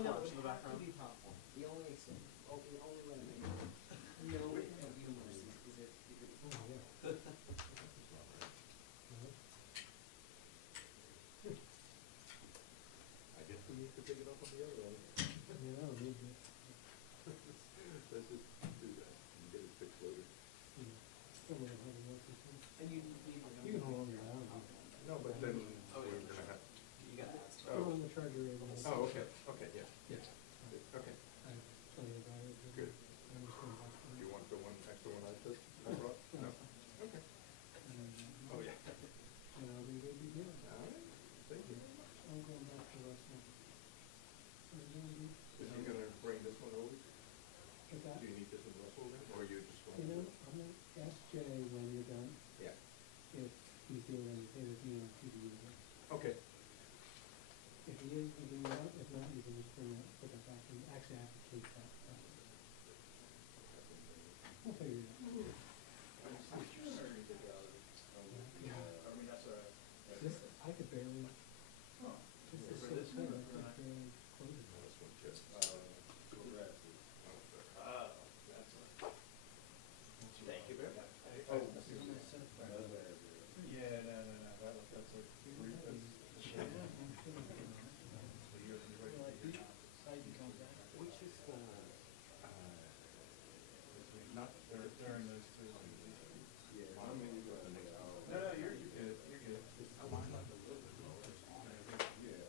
Oh no, in the it has to background. be popcorn. The only exception, the only way to make it. No humor is it. Oh, yeah. I guess we need to pick it up on the other one. Yeah, maybe. Let's just do that and get it fixed later. Somewhere around the work or something. And you need to. You can hold on around. No, but then Oh, we're yeah. gonna have. You gotta ask. Put on the charger right now. Oh, okay, yeah. Yes. Okay, I have plenty of batteries. good. I'm just going back to You want the one extra one I took? I brought? No? Okay. Oh, yeah. And I'll be good to go. All right, thank you. I'm going back to Russell. Is he gonna bring this one over? Get that? Do you need this in Russell then, or you just You know, want to? I'm gonna ask Jay when you're done, Yeah. if he's doing anything with me on TV. Okay. If he is, we can, if not, you can just bring that, put that back in. Actually, I have to keep that. We'll figure it out. Yeah. This, I could barely, this is so tight, I could barely close it. This one, Chip. Thank you very much. Oh. Yeah, no, that's a brief, Which is the, not during those two. Yeah. I mean, you got the next hour. No, you're good, you're good. I want like a little bit lower. Yeah.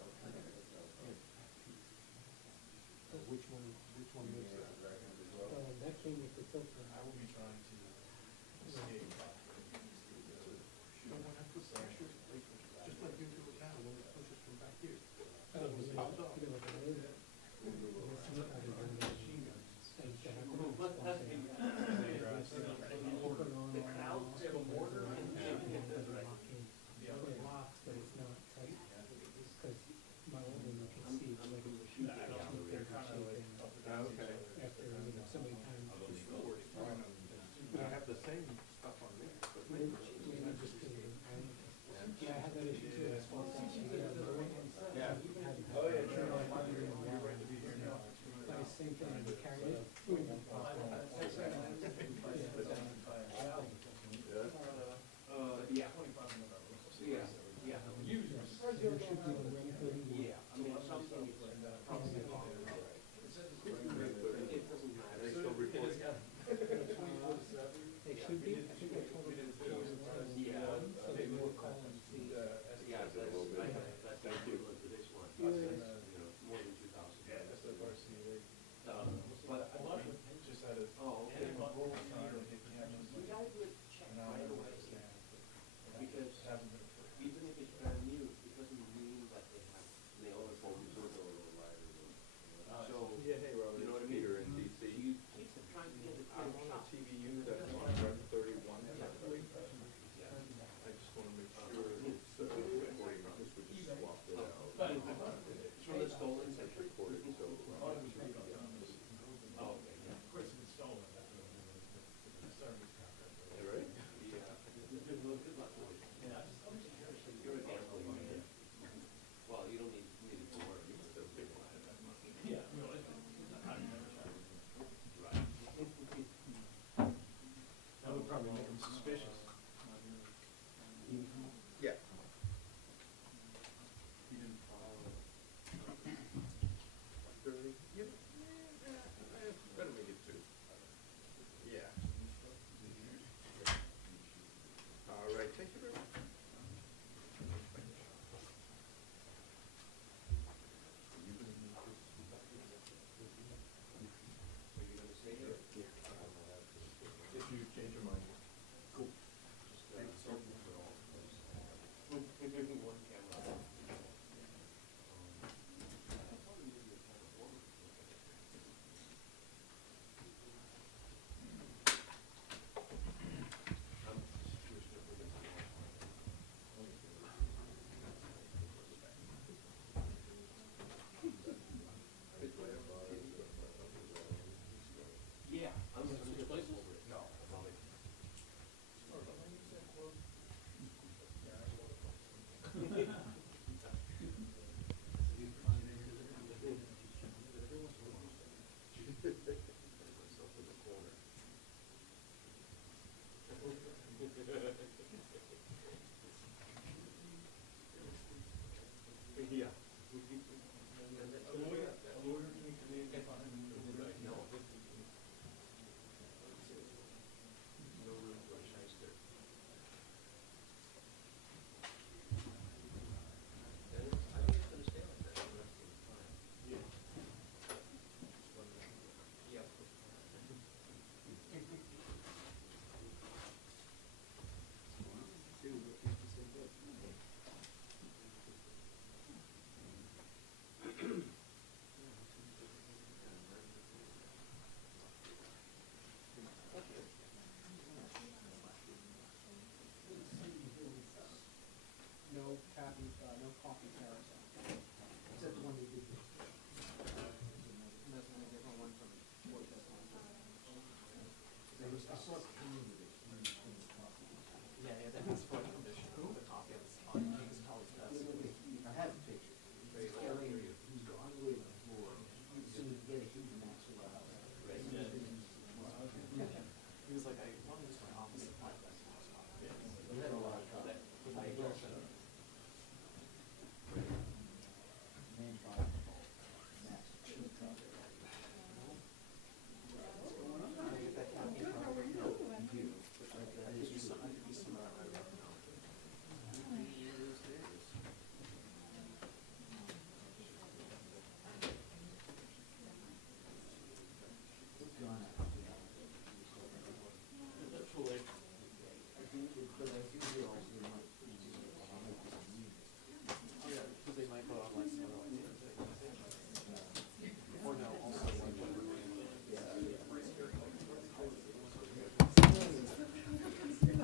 Which one makes it? That came with the filter. I will be trying to escape. You don't want to put pressure, like, just like you do it now, when it pushes from back here. Oh, So it pops up. The crowd to order and but it's not tight, because my old one, you can see, it's like a sheet. They're kind of like up against each Okay. other. After, so many times. I have the same stuff on there, but Maybe maybe just because of the iron. Yeah, I had that issue too. It's one thing. Yeah. Oh, yeah, sure. You're right to be here now. But it's same thing, I carried it. Yeah. Yeah. There should be the ring for you. Yeah. I mean, something is like that. Probably. It doesn't matter. They still report. They should be, I think I told them it's so they will call and see. Yeah, that's, Thank you. this one. Yeah. More than 2,000. Yeah, that's the varsity league. But A lot of them just had a. Oh, okay. Full time, they have no we gotta do it check And now I right away. understand. Because It hasn't been approved. even if it's brand new, it doesn't mean that it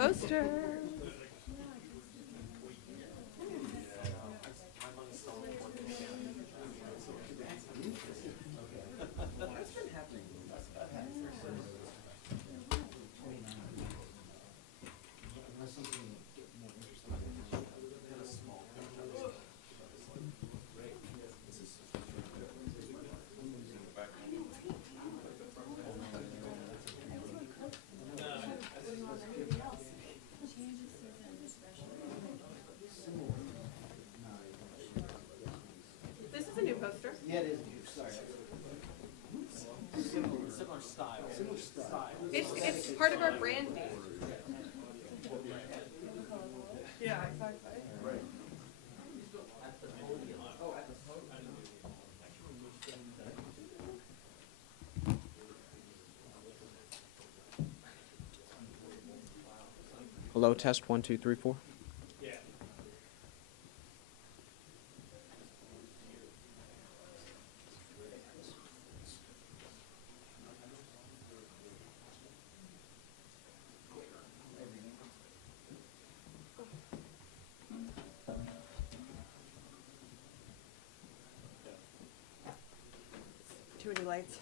poster. What's been happening? Unless something get more interesting. Got a small This is a new poster. Yeah, it is. Sorry. Similar style. Similar style. It's part of our branding. Yeah, exactly. Right. At the podium. Oh, at the podium. Hello, test 1, 2, 3, 4. Yeah. Too many lights.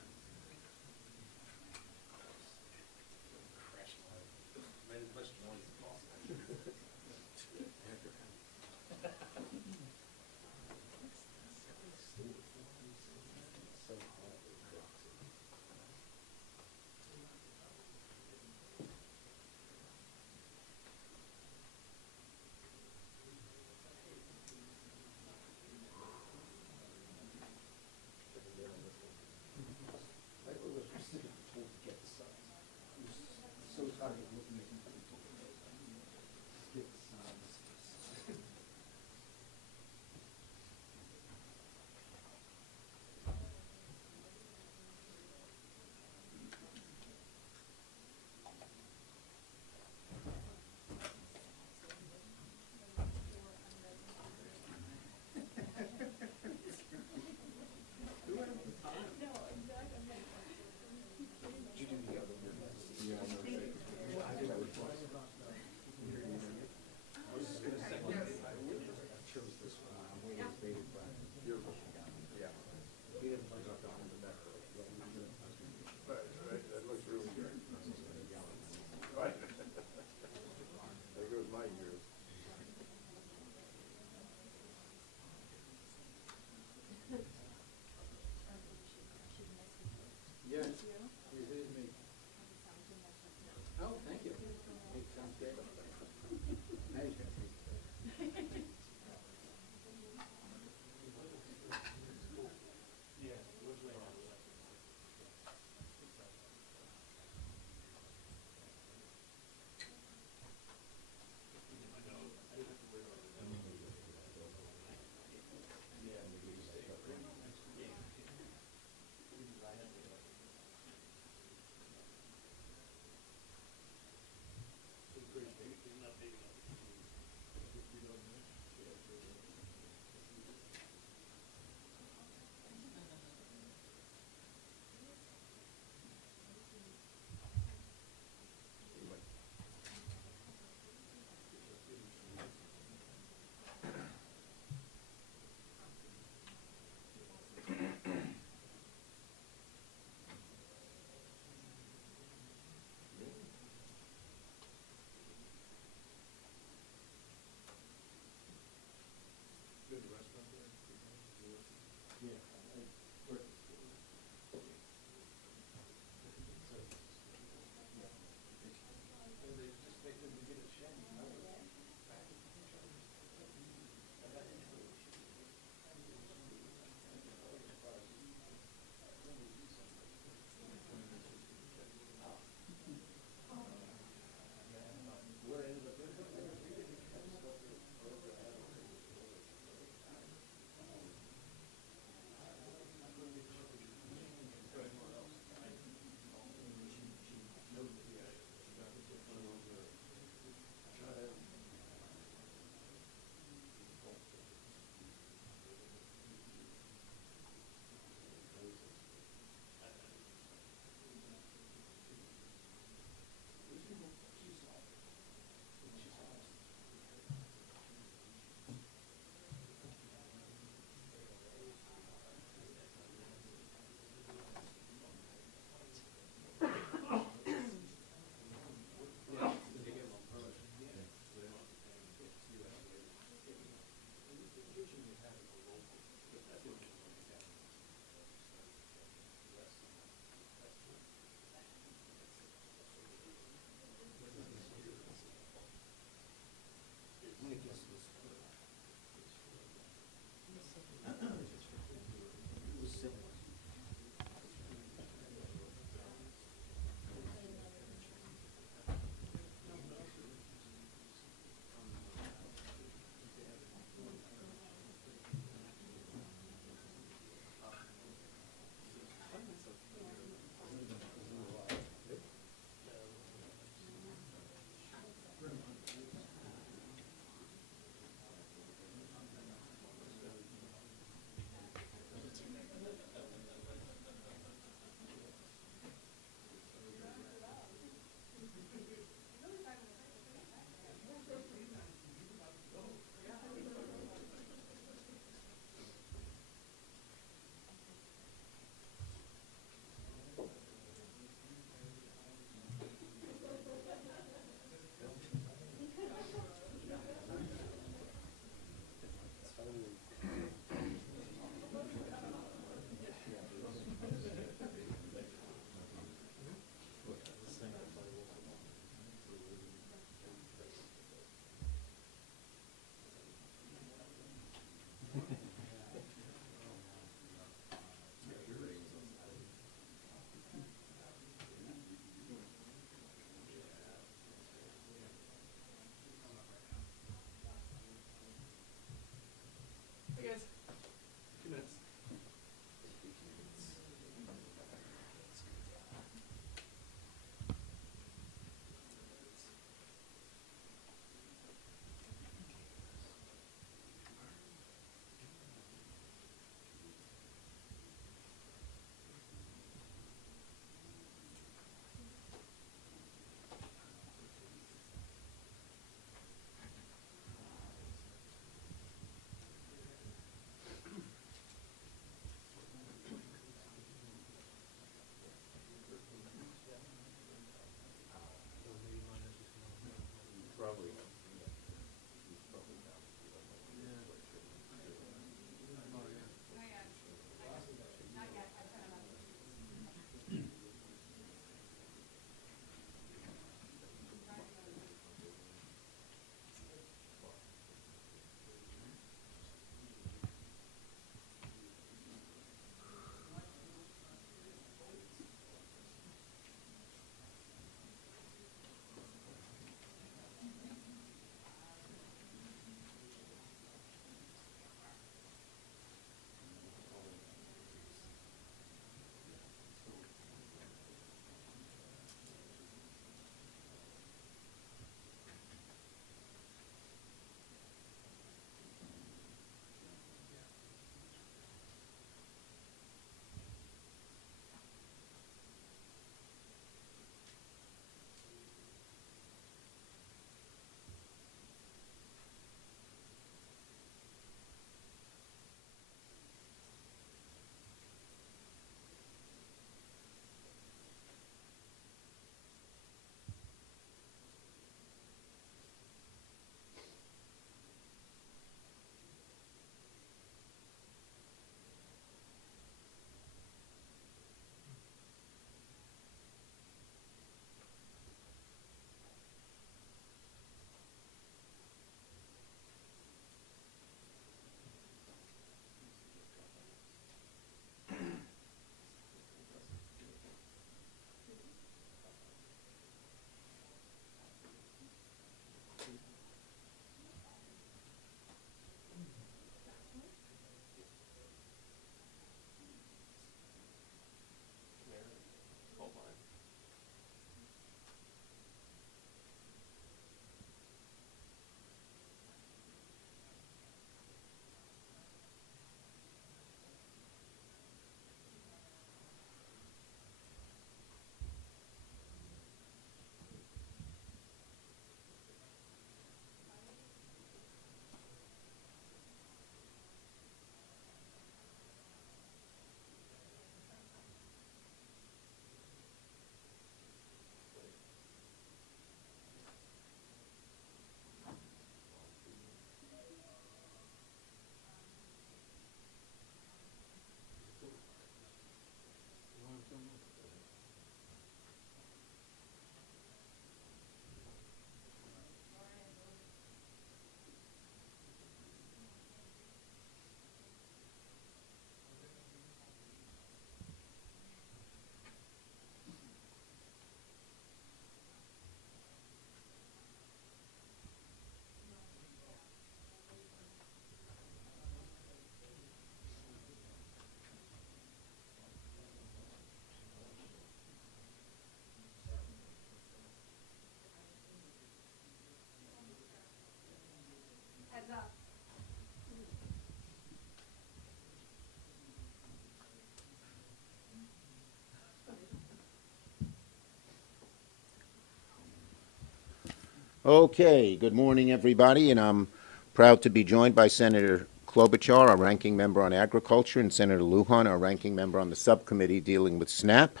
Okay, good morning, everybody, and I'm proud to be joined by Senator Klobuchar, our ranking member on agriculture, and Senator Luján, our ranking member on the subcommittee dealing with SNAP.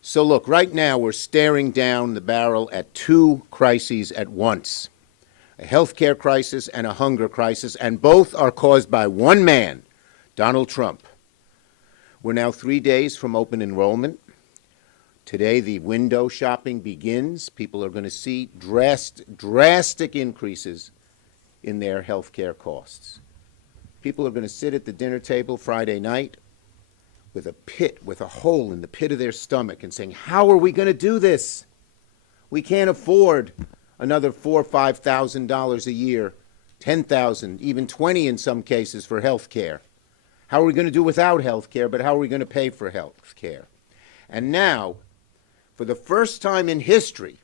So look, right now we're staring down the barrel at two crises at once, a health care crisis and a hunger crisis, and both are caused by one man, Donald Trump. We're now 3 days from open enrollment. Today, the window shopping begins. People are going to see drastic increases in their health care costs. People are going to sit at the dinner table Friday night with a hole in the pit of their stomach and saying, how are we going to do this? We can't afford another $4,000 or $5,000 a year, $10,000, even $20,000 in some cases for health care. How are we going to do without health care, but how are we going to pay for health care? And now, for the first time in history,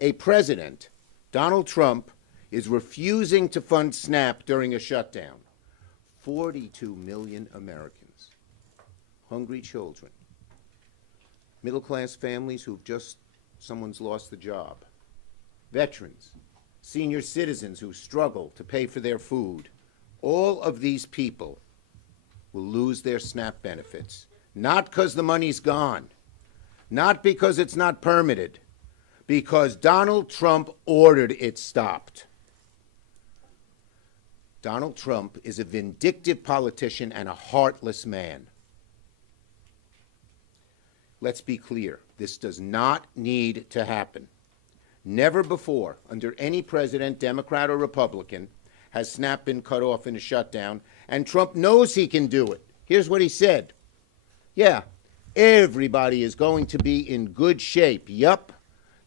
a president, Donald Trump, is refusing to fund SNAP during a shutdown. 42 million Americans, hungry children, middle-class families someone's lost the job, veterans, senior citizens who struggle to pay for their food. All of these people will lose their SNAP benefits, not because the money's gone, not because it's not permitted, because Donald Trump ordered it stopped. Donald Trump is a vindictive politician and a heartless man. Let's be clear, this does not need to happen. Never before, under any president, Democrat or Republican, has SNAP been cut off in a shutdown, and Trump knows he can do it. Here's what he said. Yeah, everybody is going to be in good shape. Yup.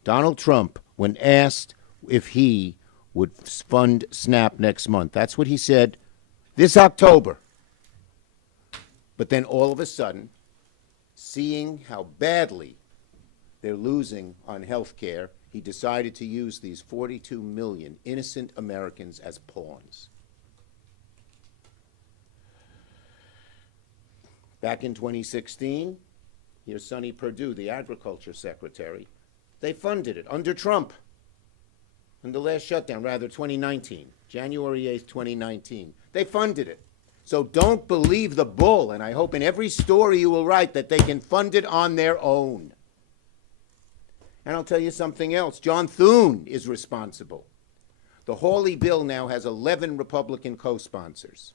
Donald Trump, when asked if he would fund SNAP next month, that's what he said this October. But then all of a sudden, seeing how badly they're losing on health care, he decided to use these 42 million innocent Americans as pawns. Back in 2016, here's Sonny Perdue, the agriculture secretary. They funded it under Trump. In the last shutdown, rather 2019, January 8th, 2019. They funded it. So don't believe the bull, and I hope in every story you will write that they can fund it on their own. And I'll tell you something else. John Thune is responsible. The Hawley bill now has 11 Republican co-sponsors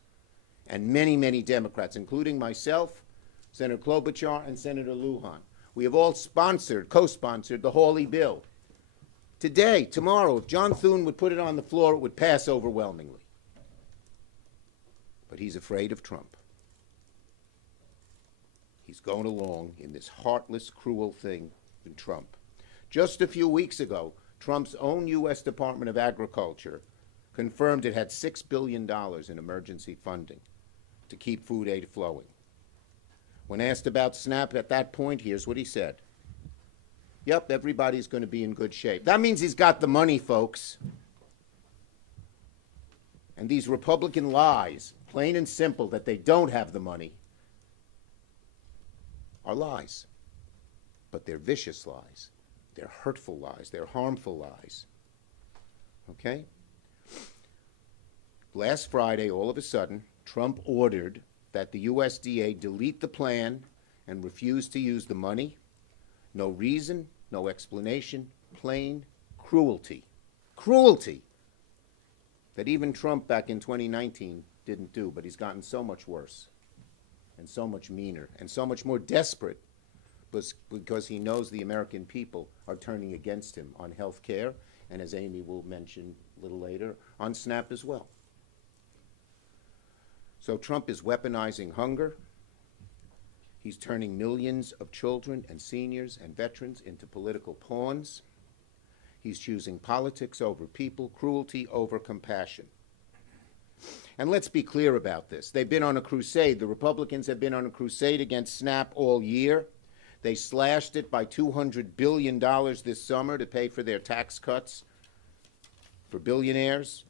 and many, many Democrats, including myself, Senator Klobuchar, and Senator Luján. We have all co-sponsored the Hawley bill. Today, tomorrow, if John Thune would put it on the floor, it would pass overwhelmingly. But he's afraid of Trump. He's going along in this heartless, cruel thing with Trump. Just a few weeks ago, Trump's own U.S. Department of Agriculture confirmed it had $6 billion in emergency funding to keep food aid flowing. When asked about SNAP at that point, here's what he said. Yep, everybody's going to be in good shape. That means he's got the money, folks. And these Republican lies, plain and simple, that they don't have the money, are lies. But they're vicious lies. They're hurtful lies. They're harmful lies. Okay? Last Friday, all of a sudden, Trump ordered that the USDA delete the plan and refuse to use the money. No reason, no explanation, plain cruelty. Cruelty that even Trump back in 2019 didn't do, but he's gotten so much worse and so much meaner and so much more desperate because he knows the American people are turning against him on health care and, as Amy will mention a little later, on SNAP as well. So Trump is weaponizing hunger. He's turning millions of children and seniors and veterans into political pawns. He's choosing politics over people, cruelty over compassion. And let's be clear about this. They've been on a crusade. The Republicans have been on a crusade against SNAP all year. They slashed it by $200 billion this summer to pay for their tax cuts for billionaires.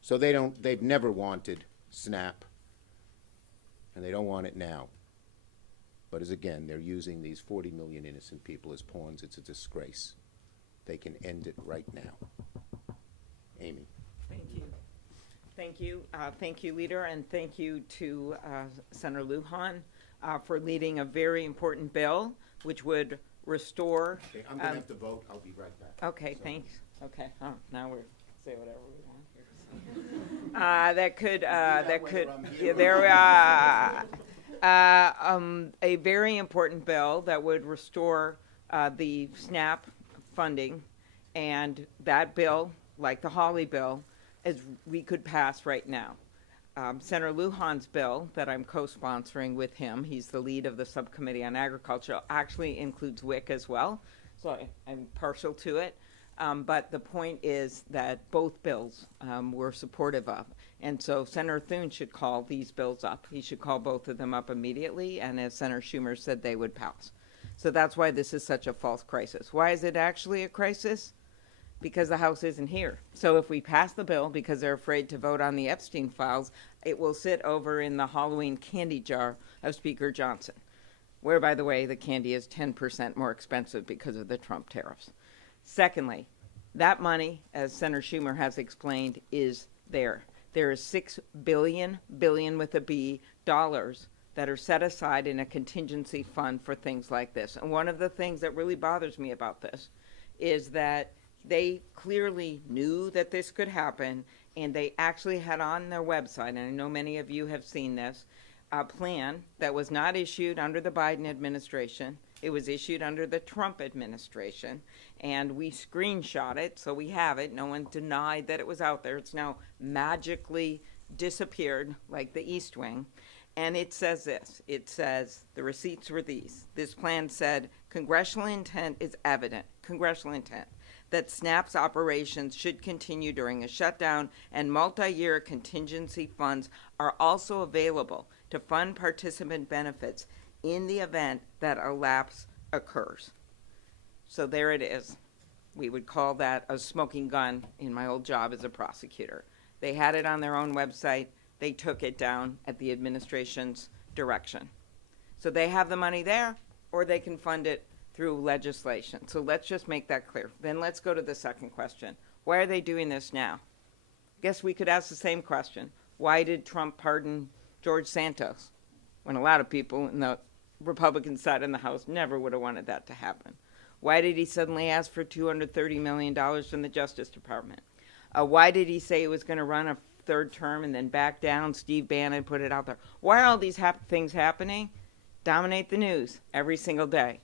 So they've never wanted SNAP, and they don't want it now. But as again, they're using these 40 million innocent people as pawns. It's a disgrace. they can end it right now. Amy. Thank you. Thank you. Thank you, Leader, and thank you to Senator Luján for leading a very important bill which would restore. Okay, I'm going to have to vote. I'll be right back. Okay, thanks. Okay, now we're say whatever we want here. That could, yeah, there we are. A very important bill that would restore the SNAP funding, and that bill, like the Hawley bill, as we could pass right now. Senator Luján's bill that I'm co-sponsoring with him, he's the lead of the Subcommittee on Agriculture, actually includes WIC as well, so I'm partial to it. But the point is that both bills we're supportive of. And so Senator Thune should call these bills up. He should call both of them up immediately, and as Senator Schumer said, they would pass. So that's why this is such a false crisis. Why is it actually a crisis? Because the House isn't here. So if we pass the bill because they're afraid to vote on the Epstein files, it will sit over in the Halloween candy jar of Speaker Johnson, where, by the way, the candy is 10% more expensive because of the Trump tariffs. Secondly, that money, as Senator Schumer has explained, is there. There is $6 billion with a B, dollars that are set aside in a contingency fund for things like this. And one of the things that really bothers me about this is that they clearly knew that this could happen, and they actually had on their website, and I know many of you have seen this, a plan that was not issued under the Biden administration. It was issued under the Trump administration, and we screenshot it, so we have it. No one denied that it was out there. It's now magically disappeared like the East Wing. And it says this. It says, the receipts were these. This plan said, congressional intent is evident, congressional intent, that SNAP's operations should continue during a shutdown, and multi-year contingency funds are also available to fund participant benefits in the event that a lapse occurs. So there it is. We would call that a smoking gun in my old job as a prosecutor. They had it on their own website. They took it down at the administration's direction. So they have the money there, or they can fund it through legislation. So let's just make that clear. Then let's go to the second question. Why are they doing this now? I guess we could ask the same question. Why did Trump pardon George Santos when a lot of people in the Republican side in the House never would have wanted that to happen? Why did he suddenly ask for $230 million from the Justice Department? Why did he say he was going to run a third term and then back down? Steve Bannon put it out there. Why are all these things happening? Dominate the news every single day.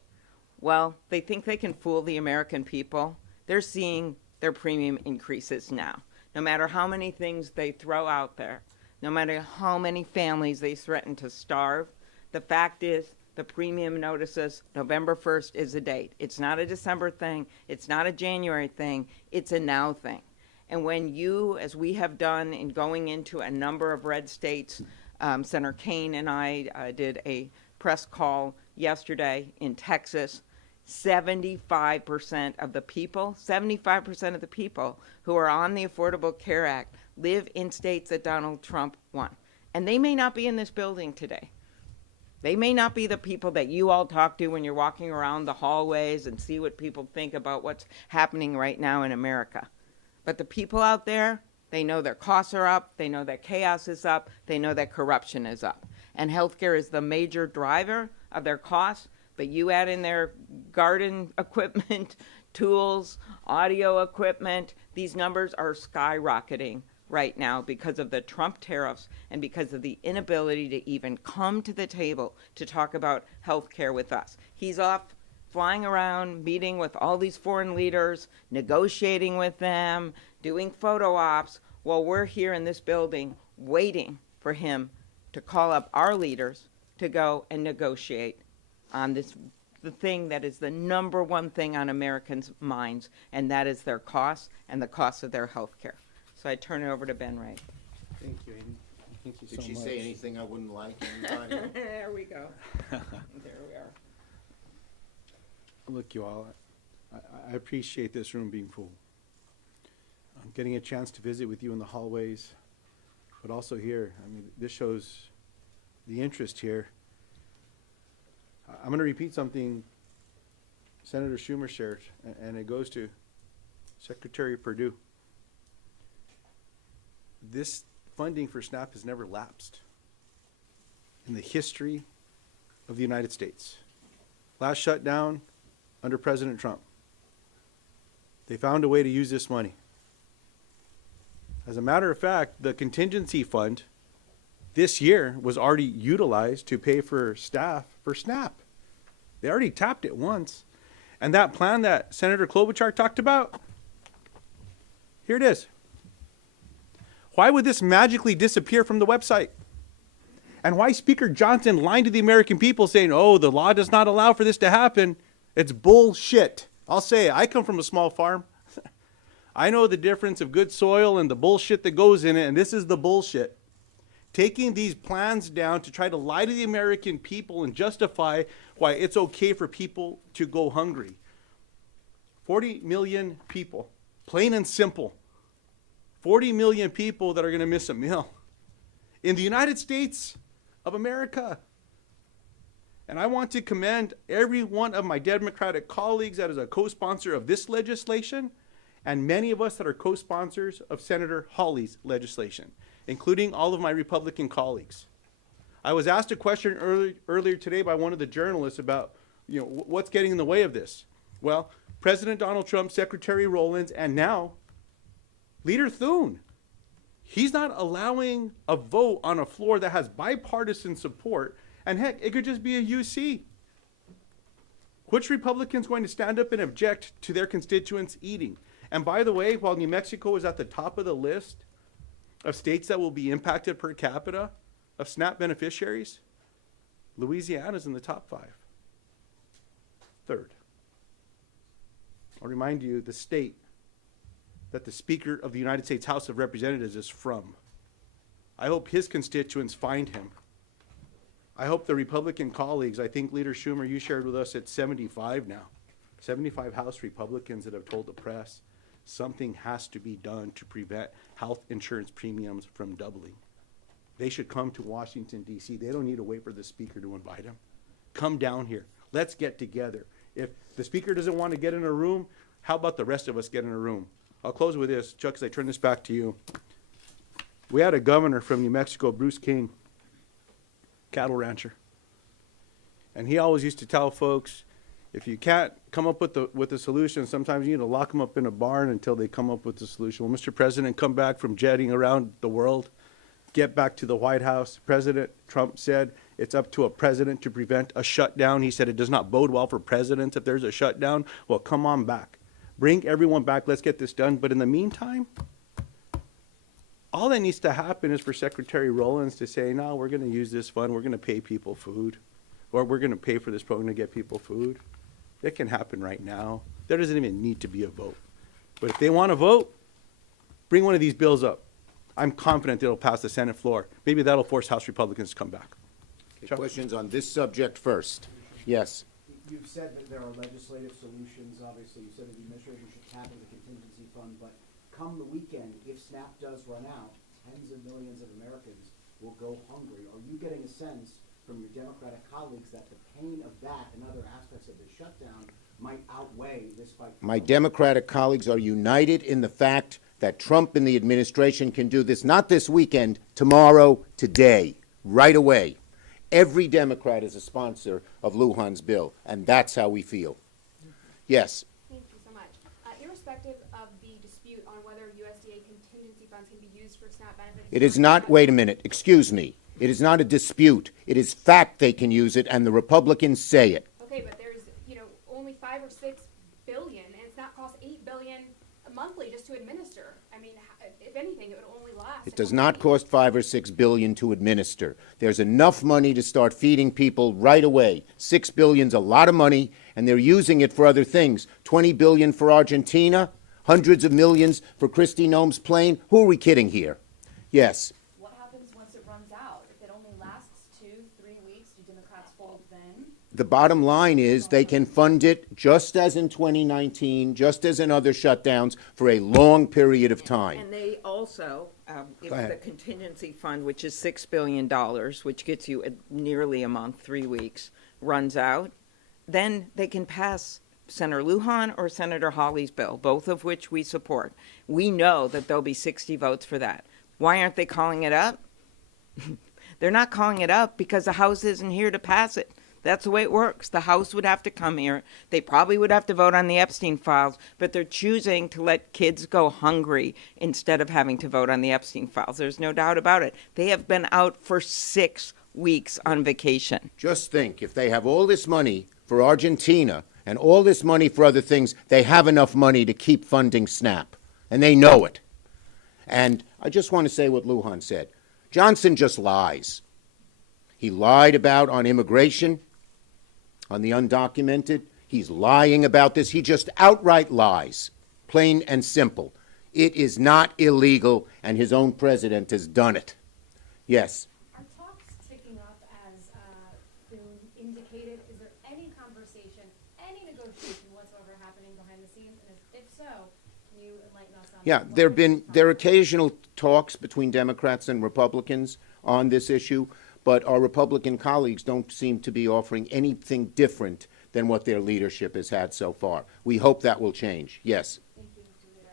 Well, they think they can fool the American people. They're seeing their premium increases now. No matter how many things they throw out there, no matter how many families they threaten to starve, the fact is the premium notices November 1st is the date. It's not a December thing. It's not a January thing. It's a now thing. And when you, as we have done in going into a number of red states, Senator Kaine and I did a press call yesterday in Texas. 75% of the people who are on the Affordable Care Act live in states that Donald Trump won. And they may not be in this building today. They may not be the people that you all talk to when you're walking around the hallways and see what people think about what's happening right now in America. But the people out there, they know their costs are up, they know that chaos is up, they know that corruption is up. And healthcare is the major driver of their costs. But you add in their garden equipment, tools, audio equipment, these numbers are skyrocketing right now because of the Trump tariffs and because of the inability to even come to the table to talk about health care with us. He's off flying around, meeting with all these foreign leaders, negotiating with them, doing photo ops, while we're here in this building waiting for him to call up our leaders to go and negotiate on this, the thing that is the number one thing on Americans' minds, and that is their costs and the cost of their health care. So I turn it over to Ben Ray. Thank you, Amy. Thank you so Did much. she say anything I wouldn't like, anybody? There we go. There we are. Look, you all, I appreciate this room being full. I'm getting a chance to visit with you in the hallways, but also here. I mean, this shows the interest here. I'm going to repeat something Senator Schumer shared, and it goes to Secretary Perdue, this funding for SNAP has never lapsed in the history of the United States. Last shutdown under President Trump. They found a way to use this money. As a matter of fact, the contingency fund this year was already utilized to pay for staff for SNAP. They already tapped it once. And that plan that Senator Klobuchar talked about, here it is. Why would this magically disappear from the website? And why Speaker Johnson lying to the American people saying, oh, the law does not allow for this to happen? It's bullshit. I'll say it. I come from a small farm. I know the difference of good soil and the bullshit that goes in it, and this is the bullshit. Taking these plans down to try to lie to the American people and justify why it's okay for people to go hungry. 40 million people, plain and simple. 40 million people that are going to miss a meal in the United States of America. And I want to commend every one of my Democratic colleagues that is a co-sponsor of this legislation, and many of us that are co-sponsors of Senator Hawley's legislation, including all of my Republican colleagues. I was asked a question earlier today by one of the journalists about, what's getting in the way of this? Well, President Donald Trump, Secretary Rowlands, and now Leader Thune. He's not allowing a vote on a floor that has bipartisan support, and heck, it could just be a UC. Which Republican's going to stand up and object to their constituents eating? And by the way, while New Mexico is at the top of the list of states that will be impacted per capita of SNAP beneficiaries, Louisiana's in the top 5. Third. I'll remind you the state that the Speaker of the United States House of Representatives is from. I hope his constituents find him. I hope the Republican colleagues, I think Leader Schumer, you shared with us at 75 now, 75 House Republicans that have told the press something has to be done to prevent health insurance premiums from doubling. They should come to Washington, D.C. They don't need to wait for the Speaker to invite them. Come down here. Let's get together. If the Speaker doesn't want to get in a room, how about the rest of us get in a room? I'll close with this, Chuck, as I turn this back to you. We had a governor from New Mexico, Bruce King, cattle rancher. And he always used to tell folks, if you can't come up with a solution, sometimes you need to lock them up in a barn until they come up with the solution. Well, Mr. President, come back from jetting around the world, get back to the White House. President Trump said it's up to a president to prevent a shutdown. He said it does not bode well for presidents if there's a shutdown. Well, come on back. Bring everyone back. Let's get this done. But in the meantime, all that needs to happen is for Secretary Rowlands to say, no, we're going to use this fund. We're going to pay people food. Or we're going to pay for this program to get people food. It can happen right now. There doesn't even need to be a vote. But if they want to vote, bring one of these bills up. I'm confident it'll pass the Senate floor. Maybe that'll force House Republicans to come back. Okay, questions on this subject first? Yes. You've said that there are legislative solutions. Obviously, you said that the administration should tap into the contingency fund, but come the weekend, if SNAP does run out, tens of millions of Americans will go hungry. Are you getting a sense from your Democratic colleagues that the pain of that and other aspects of the shutdown might outweigh this fight? My Democratic colleagues are united in the fact that Trump and the administration can do this, not this weekend, tomorrow, today, right away. Every Democrat is a sponsor of Luján's bill, and that's how we feel. Yes. Thank you so much. Irrespective of the dispute on whether USDA contingency funds can be used for SNAP benefits. It is not, wait a minute, excuse me. It is not a dispute. It is fact they can use it, and the Republicans say it. Okay, but there's, only 5 or 6 billion, and it's not cost $8 billion monthly just to administer. I mean, if anything, it would only last. It does not cost 5 or 6 billion to administer. There's enough money to start feeding people right away. 6 billion's a lot of money, and they're using it for other things. 20 billion for Argentina, hundreds of millions for Kristi Noem's plane. Who are we kidding here? Yes. What happens once it runs out? If it only lasts 2-3 weeks, do Democrats fold then? The bottom line is they can fund it just as in 2019, just as in other shutdowns, for a long period of time. And they also, if Go ahead. the contingency fund, which is $6 billion, which gets you nearly a month, 3 weeks, runs out, then they can pass Senator Luján or Senator Hawley's bill, both of which we support, we know that there'll be 60 votes for that. Why aren't they calling it up? They're not calling it up because the House isn't here to pass it. That's the way it works. The House would have to come here. They probably would have to vote on the Epstein files, but they're choosing to let kids go hungry instead of having to vote on the Epstein files. There's no doubt about it. They have been out for 6 weeks on vacation. Just think, if they have all this money for Argentina and all this money for other things, they have enough money to keep funding SNAP, and they know it. And I just want to say what Luján said. Johnson just lies. He lied about on immigration, on the undocumented. He's lying about this. He just outright lies, plain and simple. It is not illegal, and his own president has done it. Yes. Are talks ticking up as been indicated? Is there any conversation, any negotiation whatsoever happening behind the scenes? And if so, can you enlighten us on Yeah, there are occasional talks between Democrats and Republicans on this issue, but our Republican colleagues don't seem to be offering anything different than what their leadership has had so far. We hope that will change. Yes. Thank you, Mr. Leader.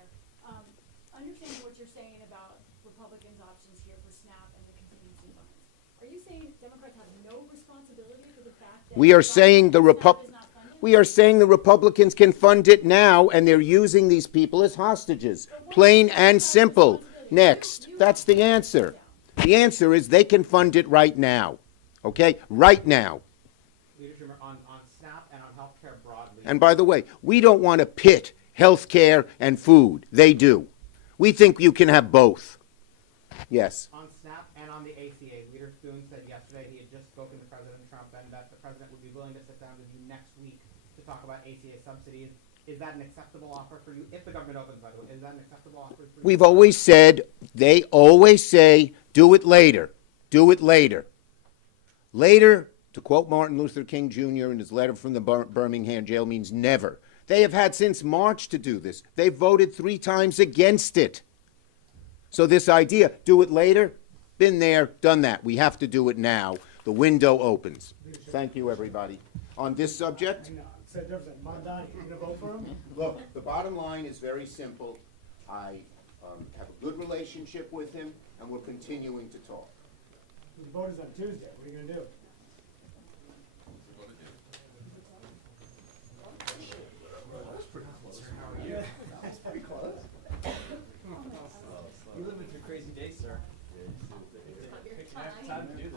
Understanding what you're saying about Republicans' options here for SNAP and the contingency funds, are you saying Democrats have no responsibility for the fact that We are saying the Republicans can fund it now, and they're using these people as hostages. Plain and simple. Next. That's the answer. The answer is they can fund it right now. Okay? Right now. Leader Schumer, on SNAP and on healthcare broadly. And by the way, we don't want to pit health care and food. They do. We think you can have both. Yes. On SNAP and on the ACA, Leader Thune said yesterday he had just spoken to President Trump and that the president would be willing to sit down with you next week to talk about ACA subsidies. Is that an acceptable offer for you? If the government opens, by the way, is that an acceptable offer for you? We've always said, they always say, do it later. Do it later. Later, to quote Martin Luther King Jr. in his letter from the Birmingham jail, means never. They have had since March to do this. They voted 3 times against it. So this idea, do it later, been there, done that. We have to do it now. The window opens. Thank you, everybody. On this subject? Look, the bottom line is very simple. I have a good relationship with him, and we're continuing to talk. The vote is on Tuesday. What are you going to do? That's pretty close. You live in through crazy days, sir. Time to do this.